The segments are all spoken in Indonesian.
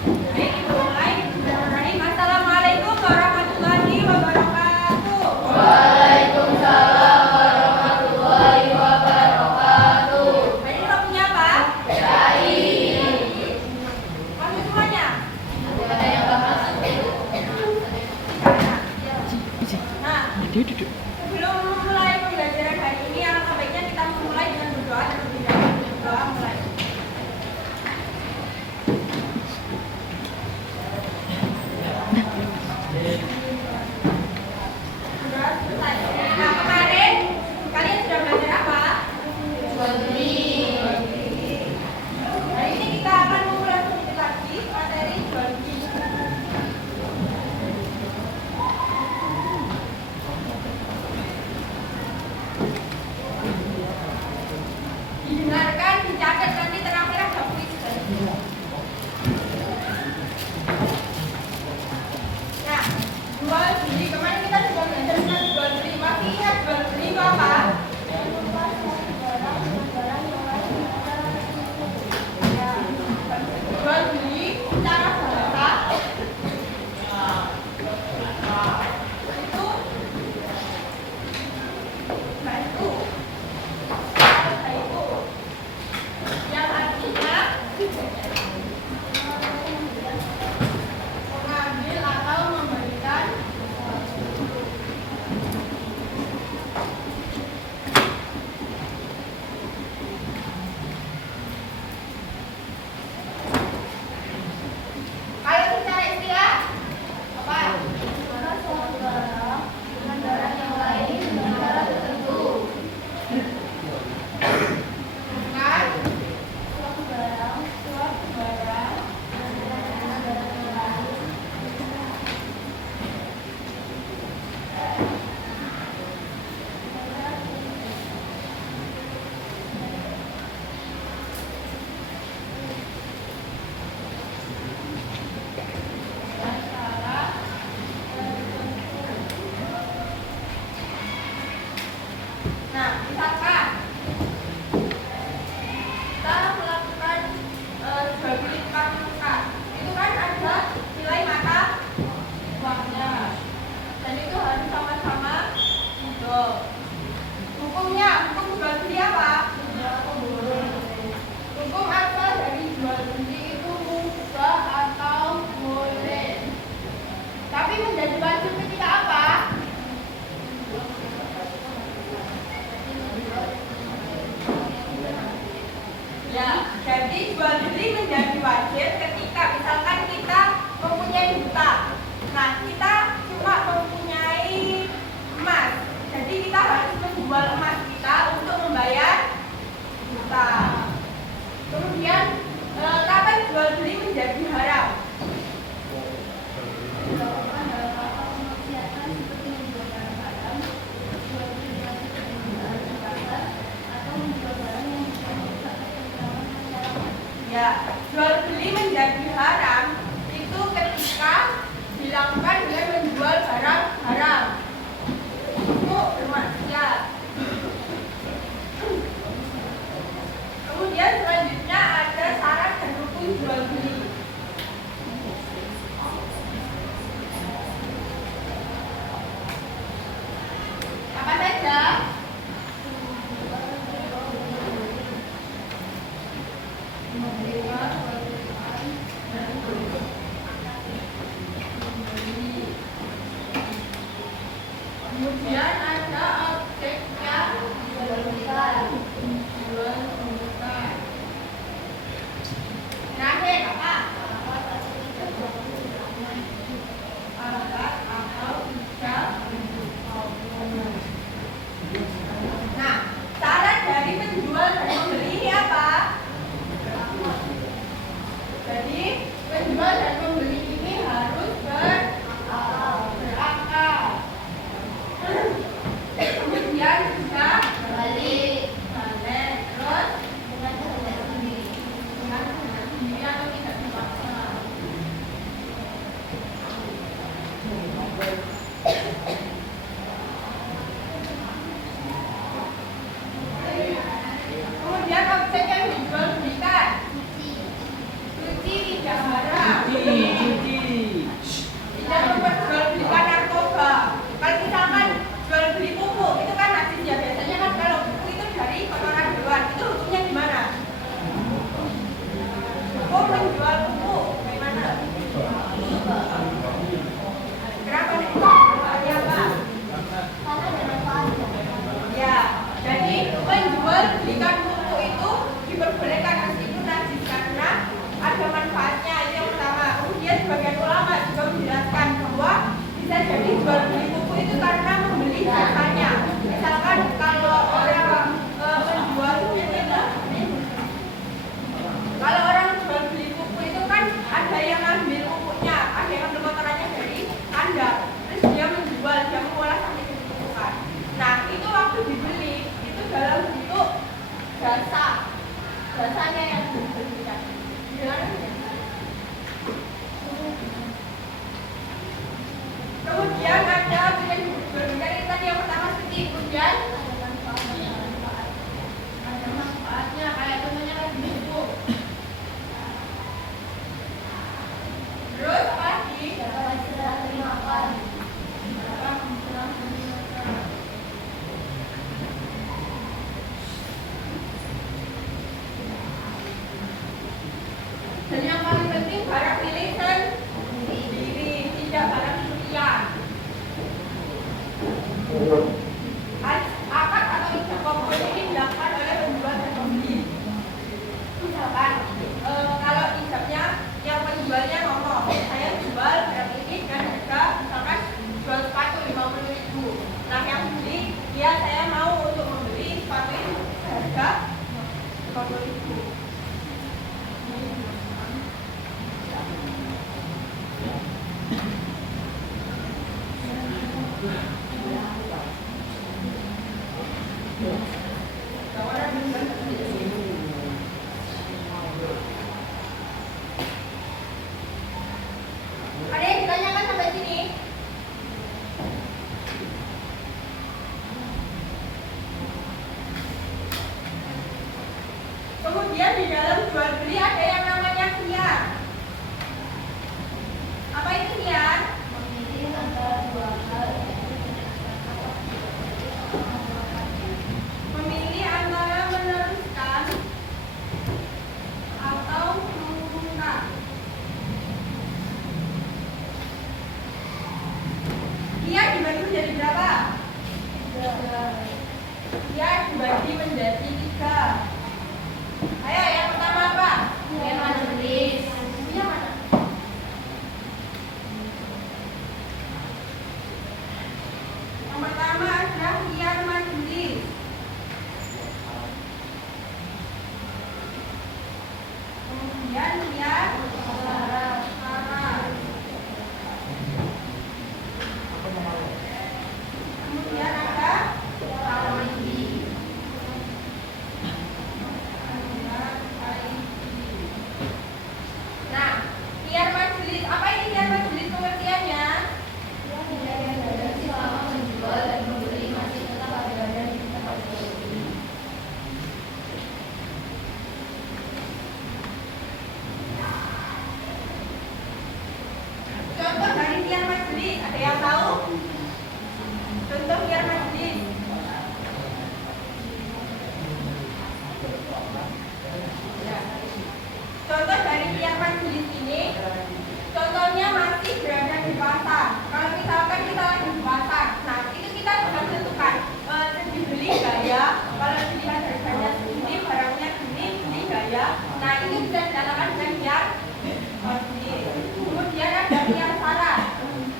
Baik, Ibu mulai. Bismillahirrahmanirrahim. Assalamualaikum warahmatullahi wabarakatuh. Waalaikumsalam warahmatullahi wabarakatuh. Hari ini topiknya apa? Syai. Masuk semuanya. Ada yang nggak masuk? Nah, sebelum memulai pembelajaran hari ini, alangkah baiknya kita memulai dengan berdoa terlebih dahulu. Berdoa mulai. Berdoa selesai. Nah, kemarin kalian sudah belajar apa? Jual beli. Hari ini kita akan mengulas sedikit lagi materi jual beli. Didengarkan, dicatat, nanti terakhir ada kuis. Nah, jual beli kemarin kita sudah belajar tentang jual beli. Masih ingat jual beli itu apa? Jual beli secara bahasa itu bantu yang artinya mengambil atau memberikan kalau secara istilah apa? Bukan suatu barang Nah, misalkan kita melakukan jual beli tukar menukar, itu kan ada nilai mata uangnya, dan itu harus sama-sama ridho. Hukumnya, hukum jual beli apa? Hukum asal dari jual beli itu mubah atau boleh, tapi menjadi wajib ketika apa? Ya, jadi jual beli menjadi wajib ketika misalkan kita mempunyai hutang. Nah, kita cuma mempunyai emas. Jadi kita harus menjual emas kita untuk membayar hutang. Kemudian kapan jual beli menjadi haram? Ya, jual beli menjadi haram itu ketika dilakukan dengan menjual barang haram. Itu bermaksiat. Kemudian selanjutnya ada syarat dan rukun jual beli. Apa saja? Kemudian ada objek yang dijual belikan. Terakhir apa? Alat atau ijab. Nah, syarat dari penjual dan pembeli ini apa? Jadi penjual dan pembeli ini harus berakal. Kemudian bisa balik, terus dengan sendiri atau tidak dipaksa. Kemudian objek yang dijual belikan, suci tidak haram. Dia dibagi menjadi 3. Ayo, yang pertama apa? Biar majelis. Yang mana? Yang pertama adalah biar majelis. Kemudian biar syarat. Kemudian ada nah, biar majelis. Apa ini biar majelis pengertiannya? Selama menjual dan membeli masih tetap ada di tempat beli. Contoh dari biar majelis, ada yang tahu? Contoh biar majelis. Contoh dari biar majelis ini, contohnya masih berada di pasar. Kalau misalkan kita lagi di pasar, nah itu kita bisa tentukan dibeli nggak ya? Kalau dilihat harganya segini, barangnya gini, beli nggak ya? Nah itu bisa dikatakan dengan biar majelis. Kemudian ada biar syarat.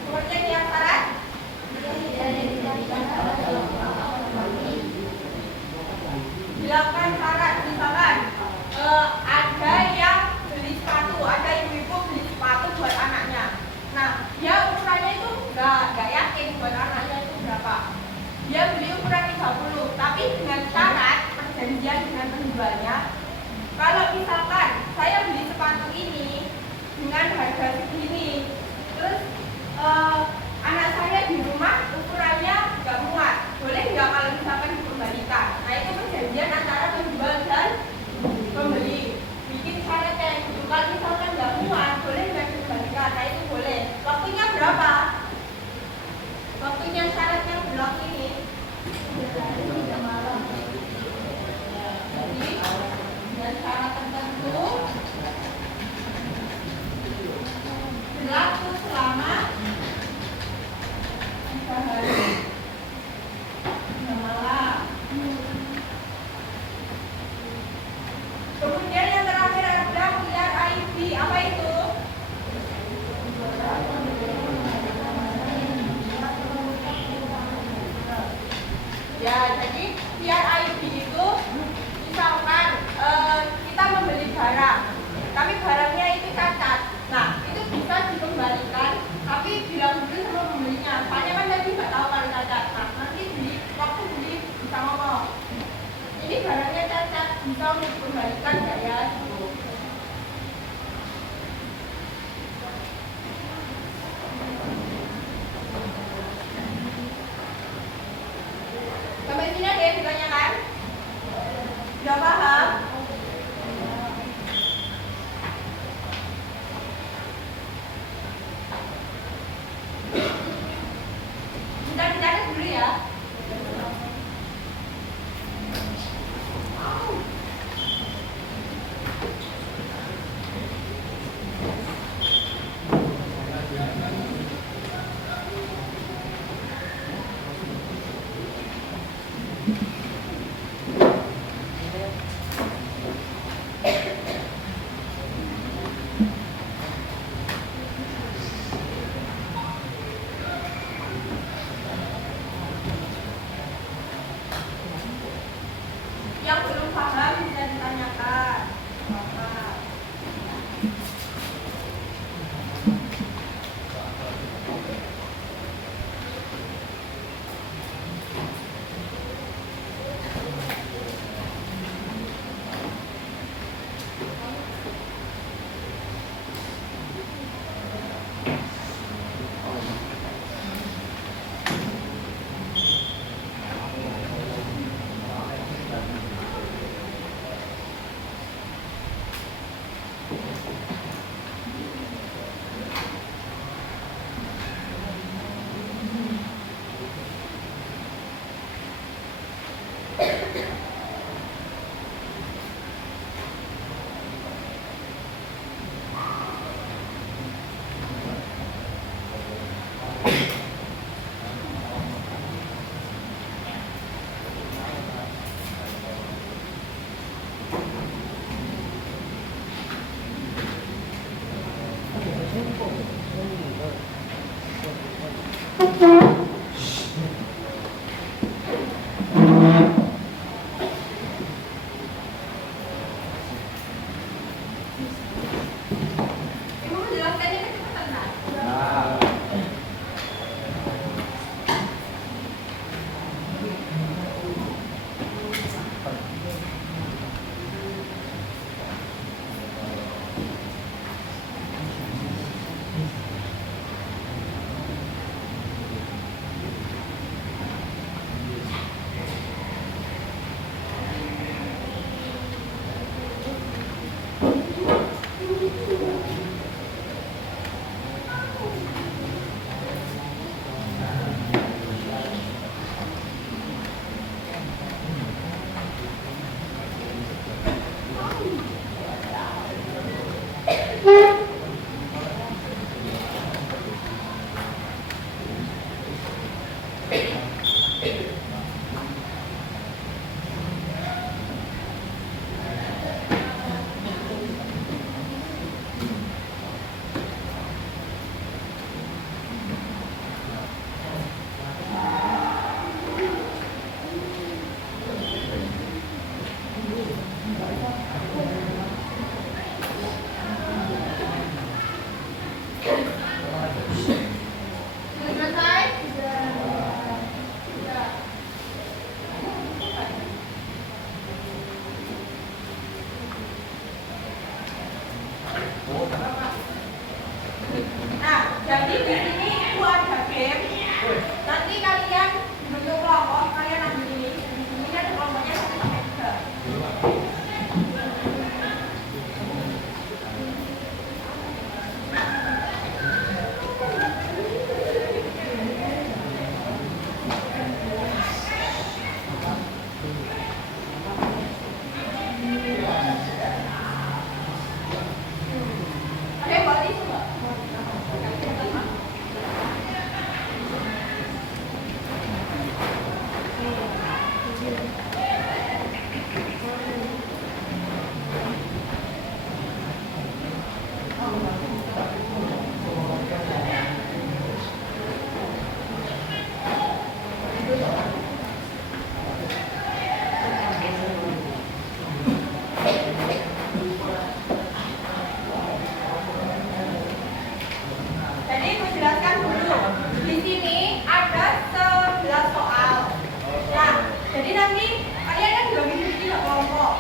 Seperti biar syarat. Dilakukan syarat, misalkan ada yang beli sepatu, ada ibu-ibu beli sepatu buat anaknya. Nah, dia ukurannya itu nggak yakin buat anaknya itu berapa. Dia beli ukuran 30, tapi dengan syarat perjanjian dengan penjualnya. Kalau misalkan saya beli sepatu ini dengan harga segini, terus anak saya di rumah ukurannya nggak muat, boleh nggak kalau misalkan dikembalikan? Nah itu perjanjian antara penjual dan pembeli. Bikin syarat kayak gitu. Kalau misalkan nggak muat, boleh nggak dikembalikan? Nah itu boleh. Waktunya berapa? Waktunya syaratnya blok ini. Jadi dengan syarat tertentu berlaku selama 3 hari 3 malam. Kemudian yang terakhir ada biar ID. Apa itu? Ya, jadi biar ID itu misalkan kita membeli barang, tapi barangnya itu cacat. Nah, itu bisa dikembalikan, tapi bilang dulu sama pembelinya. Soalnya kan tadi nggak tahu kalau cacat. Nah, nanti waktu beli bisa ngomong, ini barangnya cacat, bisa dikembalikan nggak ya? Gitu. Sampai sini ada yang ditanyakan? Sudah paham? Kita dicatat dulu ya. Ibu menjelaskannya kecepatan, Nak. Sudah selesai? Sudah. Nah, jadi di sini ibu ada game. Nanti kalian bentuk kelompok, kalian ambil ini. Di sini kan kelompoknya 1 sampai 3. Ada yang bawa tisu nggak? Jadi aku jelaskan dulu. Di sini ada 11 soal. Nah, jadi nanti kalian kan dibagi di 3 kelompok.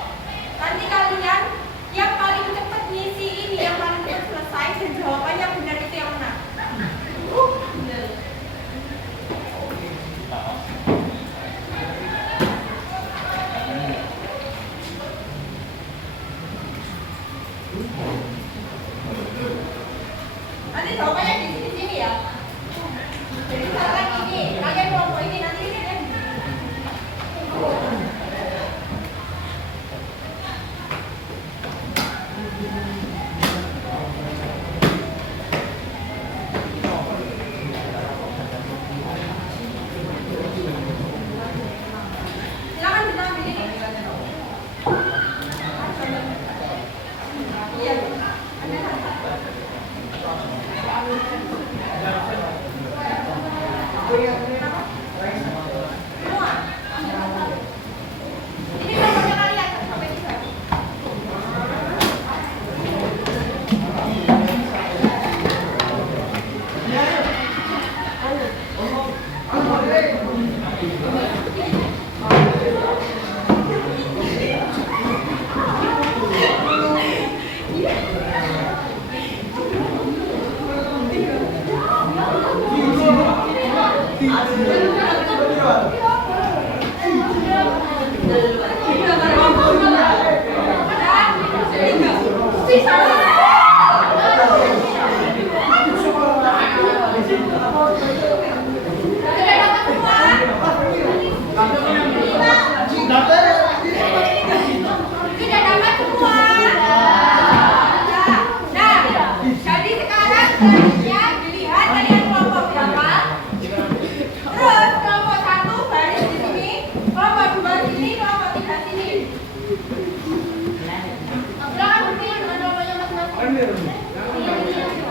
Nanti kalian yang paling cepat ngisi ini, yang paling cepat selesai dan jawabannya benar itu yang menang. Nanti jawabannya di sini ya. Jadi misalkan ini, kalian kelompok ini nanti ini kan. Silakan kita ambil ini. Iya. Semua. Ini kelompoknya kalian sampai 3.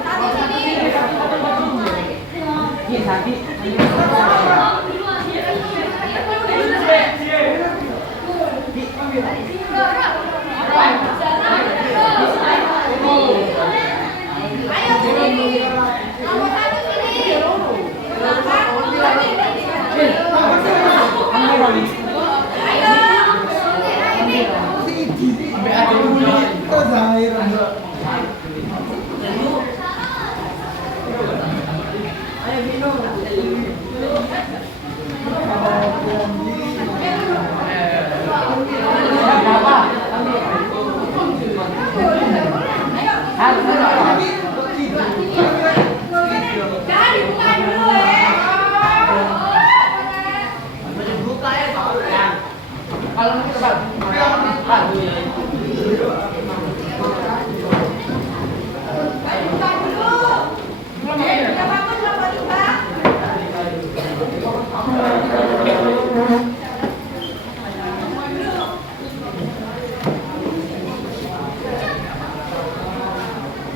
Satu sini. Ayo. Sampai ada itu Zahir. Ayo minum. Jangan dibuka dulu ya. Kalau kita Pak. Buka dulu. Udah bagus belum dibuka?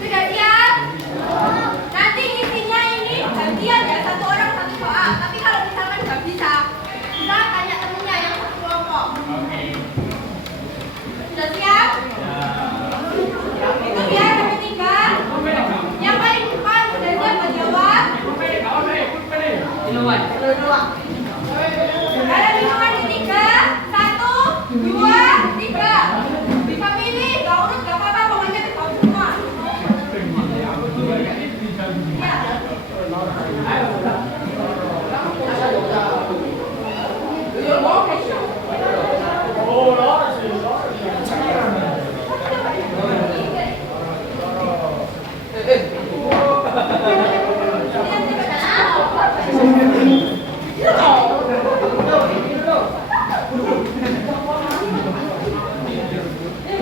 Sudah siap? Nanti isinya ini gantian ya, satu orang satu soal. Tapi kalau misalkan nggak bisa tanya temennya yang satu kelompok. Sudah siap? Itu dia yang ketiga. Yang paling depan sudah siap menjawab. Ada hitungan ketiga, 1, 2, 3. Bisa pilih, nggak urut nggak apa-apa, pokoknya bisa semua. Ya.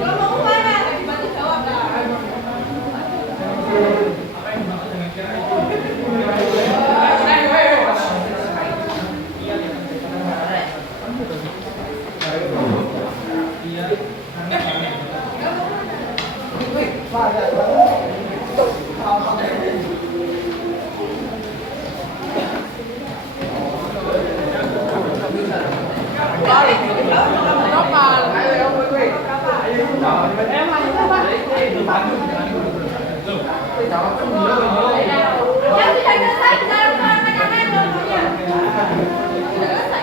Kalau mau kemana? Tadi bantu jawab lah. Yang sudah selesai, sekarang tangan jangan dulunya. Sudah selesai.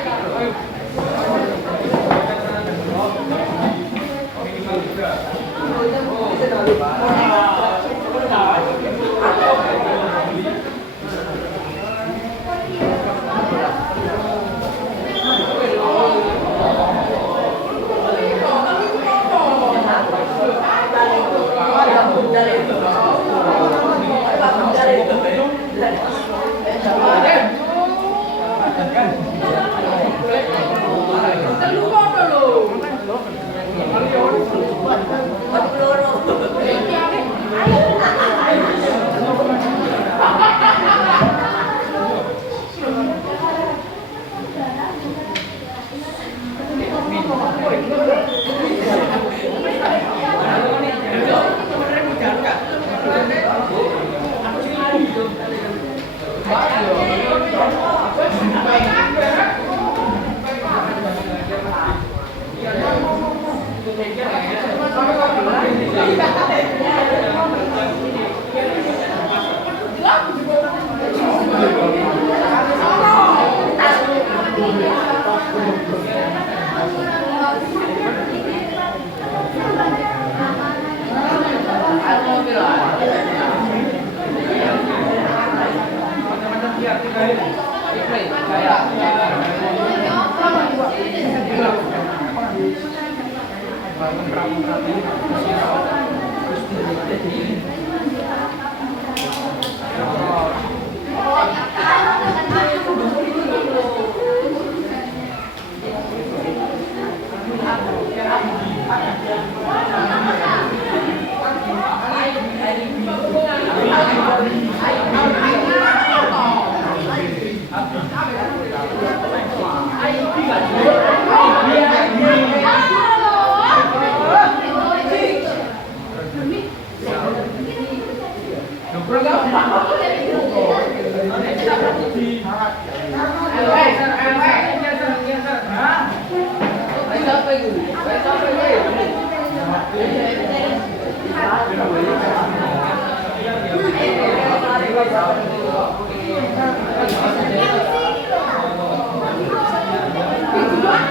Yang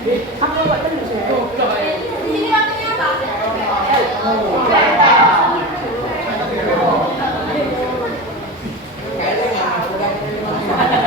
Sakit